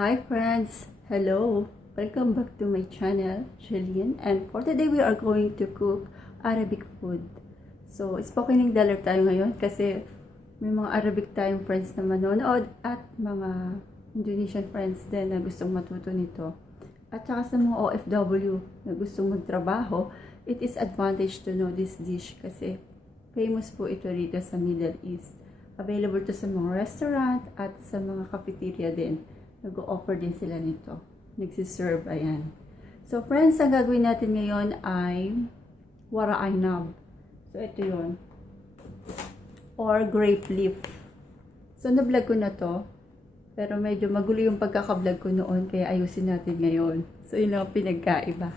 Hi friends! Hello! Welcome back to my channel, Jillian. And for today, we are going to cook Arabic food. So, spoken dollar tayo ngayon kasi may mga Arabic tayong friends na manonood at mga Indonesian friends din na gustong matuto nito. At saka sa mga OFW na gustong magtrabaho, it is advantage to know this dish kasi famous po ito rito sa Middle East. Available to sa mga restaurant at sa mga cafeteria din. Nag-o-offer din sila nito. Nagsiserve, ayan. So, friends, ang gagawin natin ngayon ay Waraa Ainab. So, ito yun. Or grape leaf. So, na-vlog ko na to. Pero medyo magulo yung pagkaka-vlog ko noon, kaya ayusin natin ngayon. So, yun lang ang pinagkaiba.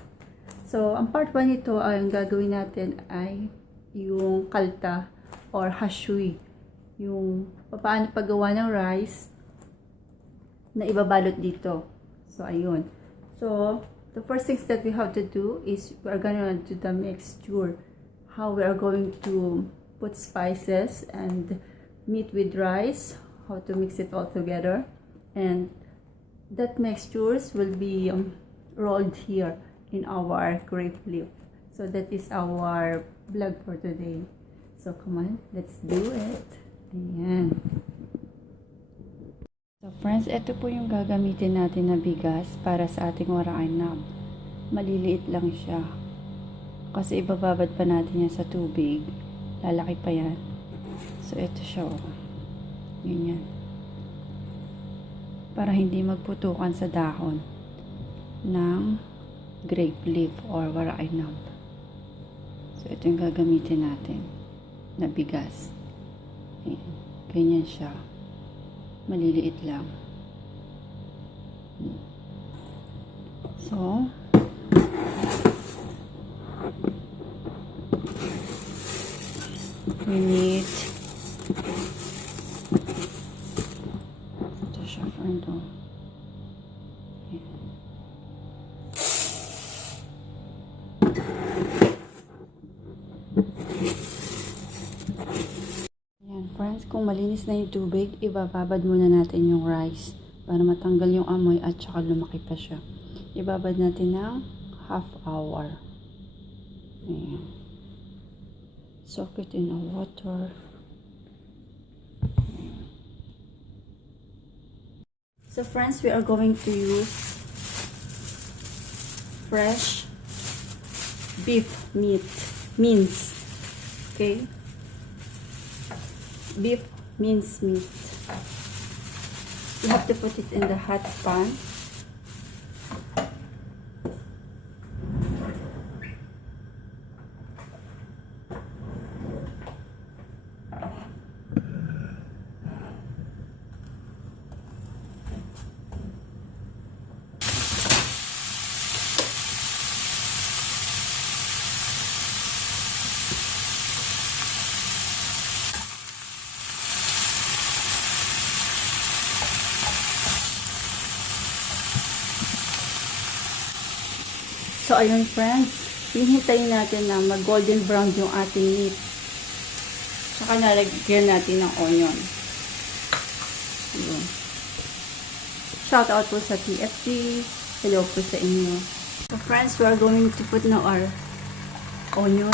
So, ang part 1 nito, ang gagawin natin ay yung kalta or hashwe. Yung paano paggawa ng rice na ibabalot dito. So, ayun. So, the first things that we have to do is we are gonna do the mixture. How we are going to put spices and meat with rice. How to mix it all together. And that mixtures will be rolled here in our grape leaf. So, that is our vlog for today. So, come on. Let's do it. Ayan. So friends, ito po yung gagamitin natin na bigas para sa ating Waraa Ainab. Maliliit lang siya. Kasi ibababad pa natin yan sa tubig. Lalaki pa yan. So ito siya. Ganyan. Para hindi magputukan sa dahon ng grape leaf or Waraa Ainab. So ito yung gagamitin natin na bigas. Ayan. Ganyan siya. Maliliit lang. So, we need ito siya, friend. Friends, kung malinis na yung tubig, ibababad muna natin yung rice para matanggal yung amoy at saka lumaki pa siya. Ibabad natin ng half hour. Ayan. Soak it in a water. Ayan. So friends, we are going to use fresh beef mince. Okay? Beef mince meat. You have to put it in the hot pan. So, ayun friends, hihintayin natin na mag-golden brown yung ating meat. Tsaka nalagyan natin ng onion. Ayun. Shout out po sa TFG. Hello po sa inyo. So friends, we are going to put now our onion.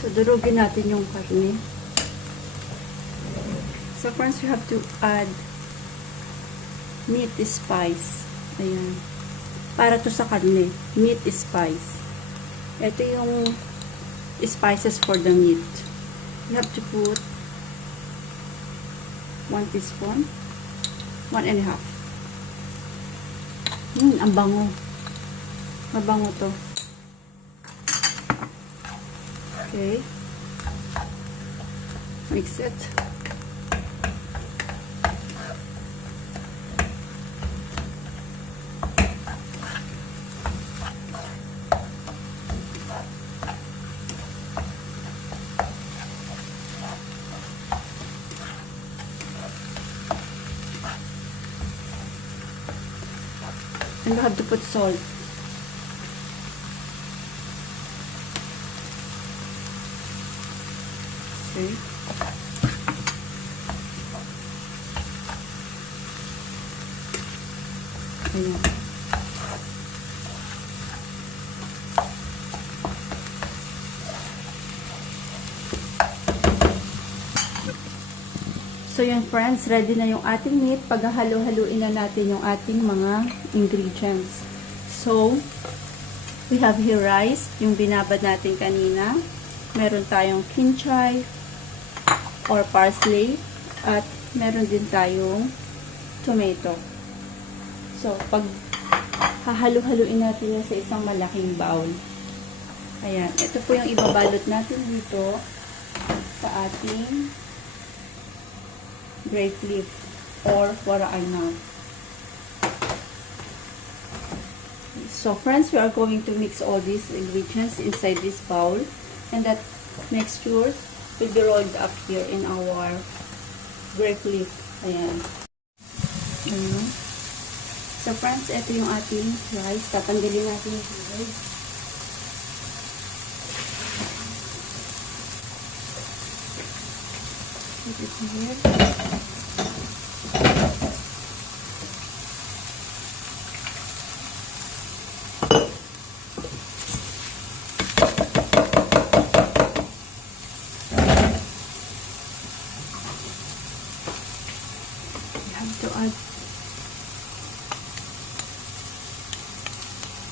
So, durugin natin yung karne. So, friends, we have to add meat spice. Ayan. Para to sa karne. Meat spice. Ito yung spices for the meat. You have to put 1 teaspoon. 1.5. Ang bango. Mabango to. Okay. Mix it. And you have to put salt. Okay. Ayan. So yun friends, ready na yung ating meat. Paghahalo-haluin na natin yung ating mga ingredients. So, we have here rice, yung binabad natin kanina. Meron tayong kinchay or parsley at meron din tayong tomato. So, pag hahalo-haluin natin yan sa isang malaking bowl. Ayan, ito po yung ibabalot natin dito sa ating grape leaf or Waraa Ainab. So friends, we are going to mix all these ingredients inside this bowl, and that mixture will be rolled up here in our grape leaf. Ayan. Ayan. So friends, ito yung ating rice. Tatanggalin natin yung rice. Put it here. To add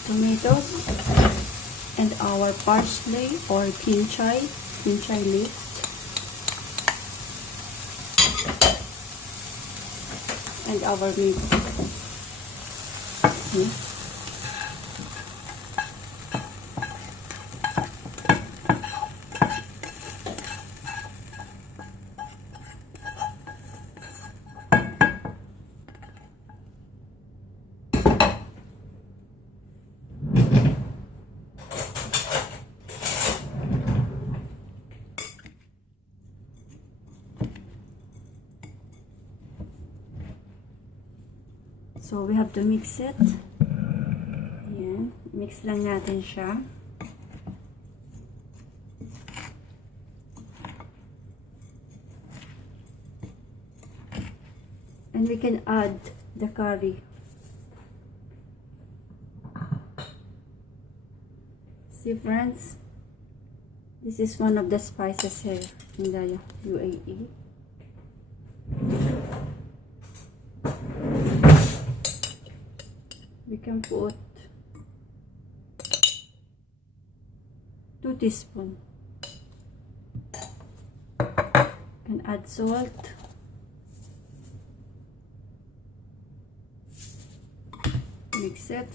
tomatoes and our parsley or kinchay leaf, and our meat. Okay. So, we have to mix it. Ayan. Mix lang natin siya. And we can add the curry. See friends, this is one of the spices here in the UAE. We can put 2 teaspoons and add salt, mix it.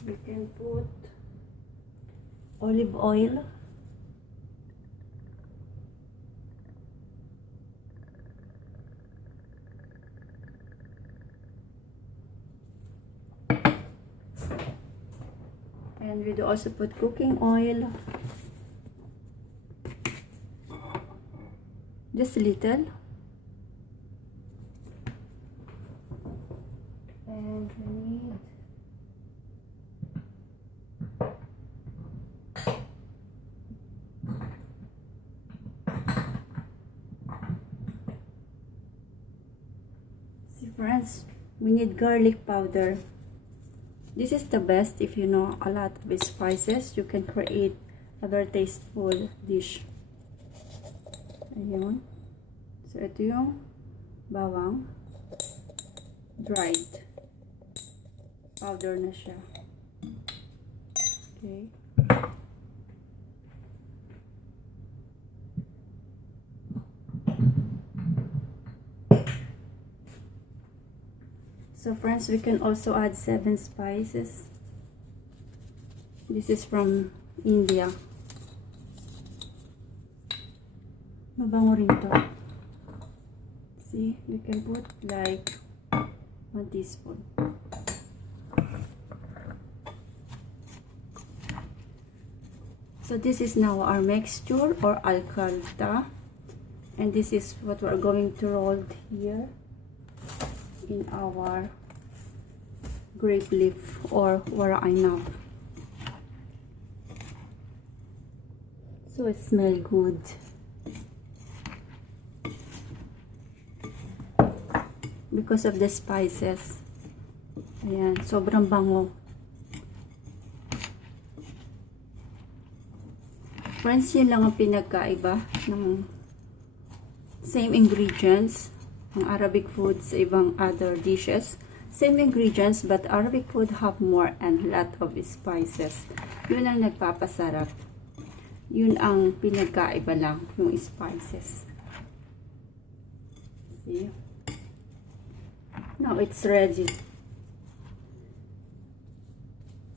We can put olive oil, and we do also put cooking oil, just a little, and we need See friends, we need garlic powder. This is the best if you know a lot of spices. You can create a very tasteful dish. Ayun. So, ito yung bawang. Dried. Powder na siya. Okay. So friends, we can also add 7 spices. This is from India. Mabango rin to. See, you can put like 1 teaspoon. So this is now our mixture or alcalta. And this is what we're going to roll here in our grape leaf or Waraa Ainab. So it smells good. Because of the spices. Ayan, sobrang bango. Friends, yun lang ang pinagkaiba ng same ingredients ang Arabic food sa ibang other dishes. Same ingredients but Arabic food have more and lot of spices. Yun ang nagpapasarap. Yun ang pinagkaiba lang, yung spices. See? Now it's ready.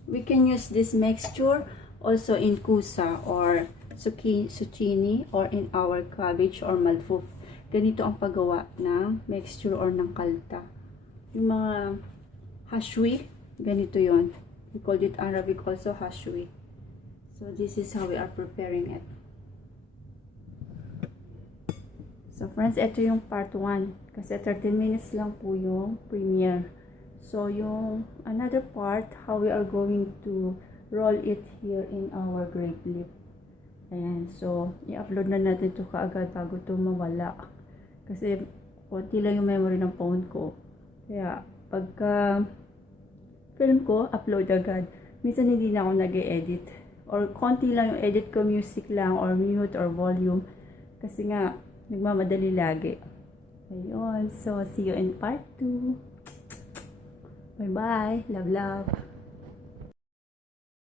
We can use this mixture also in kusa or zucchini or in our cabbage or malfoof. Ganito ang paggawa ng mixture or ng kalta. Yung mga hashwe, ganito yon. We call it Arabic also hashwe. So this is how we are preparing it. So friends, ito yung part 1. Kasi 13 minutes lang po yung premiere. So yung another part, how we are going to roll it here in our grape leaf. Ayan. So, i-upload na natin ito kaagad bago ito mawala. Kasi konti lang yung memory ng phone ko. Kaya pagka film ko, upload agad. Minsan hindi na ako nag-e-edit. Or konti lang yung edit ko, music lang or mute or volume. Kasi nga, nagmamadali lagi. Ayun. So, see you in part 2. Bye-bye. Love, love.